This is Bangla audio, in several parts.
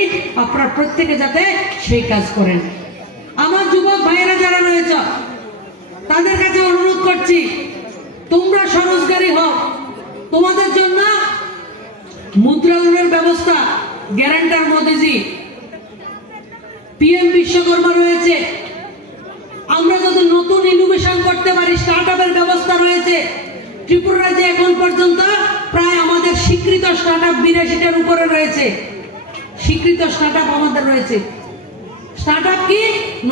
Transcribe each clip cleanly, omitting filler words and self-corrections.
করি আপনারা প্রত্যেকে যাতে সেই কাজ করেন। আমার যুবক ভাইয়েরা যারা রয়েছে তাদের কাছে অনুরোধ করছি, তোমরা স্বরোজগারী হও। তোমাদের জন্য মুদ্রা লোনের ব্যবস্থা, গ্যারান্টার মোদিজি, পিএম বিশ্বকর্মা রয়েছে। আমরা যদি নতুন ইনোভেশন করতে পারি, স্টার্টআপের ব্যবস্থা রয়েছে। ত্রিপুরা রাজ্যে এখন পর্যন্ত প্রায় আমাদের স্বীকৃত স্টার্টআপ 82টার উপরে রয়েছে। স্বীকৃত স্টার্টআপ আমাদের রয়েছে। স্টার্টআপ কি?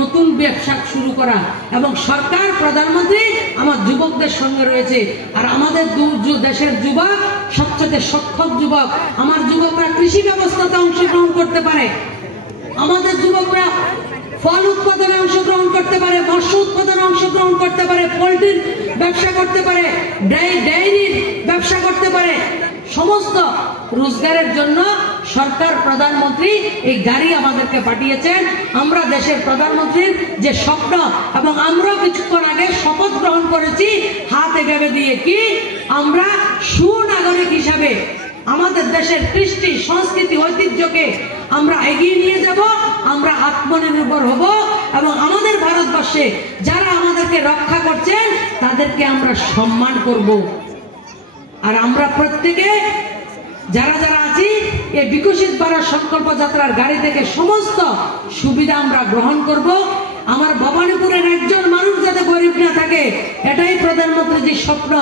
নতুন ব্যবসা শুরু করা। এবং সরকার, প্রধানমন্ত্রী আমার যুবকদের সঙ্গে রয়েছে। আর আমাদের দেশের যুবক সবচেয়ে সক্ষম যুবক। আমার যুবকরা কৃষি ব্যবস্থাতে অংশগ্রহণ করতে পারে, আমাদের যুবকরা ফল উৎপাদনে অংশগ্রহণ করতে পারে, মৎস্য উৎপাদনে অংশগ্রহণ করতে পারে, পোল্ট্রির ব্যবসা করতে পারে, ডায়েরির ব্যবসা করতে পারে। সমস্ত রোজগারের জন্য সরকার, প্রধানমন্ত্রী এই গাড়ি আমাদেরকে পাঠিয়েছেন। আমরা দেশের প্রধানমন্ত্রীর যে স্বপ্ন, এবং আমরাও কিছুক্ষণ আগে শপথ গ্রহণ করেছি হাত এভাবে দিয়ে, কি আমরা সুনাগরিক হিসাবে আমাদের দেশের কৃষ্টি, সংস্কৃতি, ঐতিহ্যকে আমরা এগিয়ে নিয়ে যাব। আমরা আত্মনির্ভর হব এবং আমাদের ভারতবর্ষে যারা আমাদেরকে রক্ষা করছেন তাদেরকে আমরা সম্মান করব। আর আমরা প্রত্যেকে যারা যারা আছি এই বিকশিত ভারত সংকল্প যাত্রার গাড়ি থেকে সমস্ত সুবিধা আমরা গ্রহণ করব। আমার ভবানীপুরের একজন মানুষ যাতে গরিব না থাকে, এটাই প্রধানমন্ত্রীজির স্বপ্ন।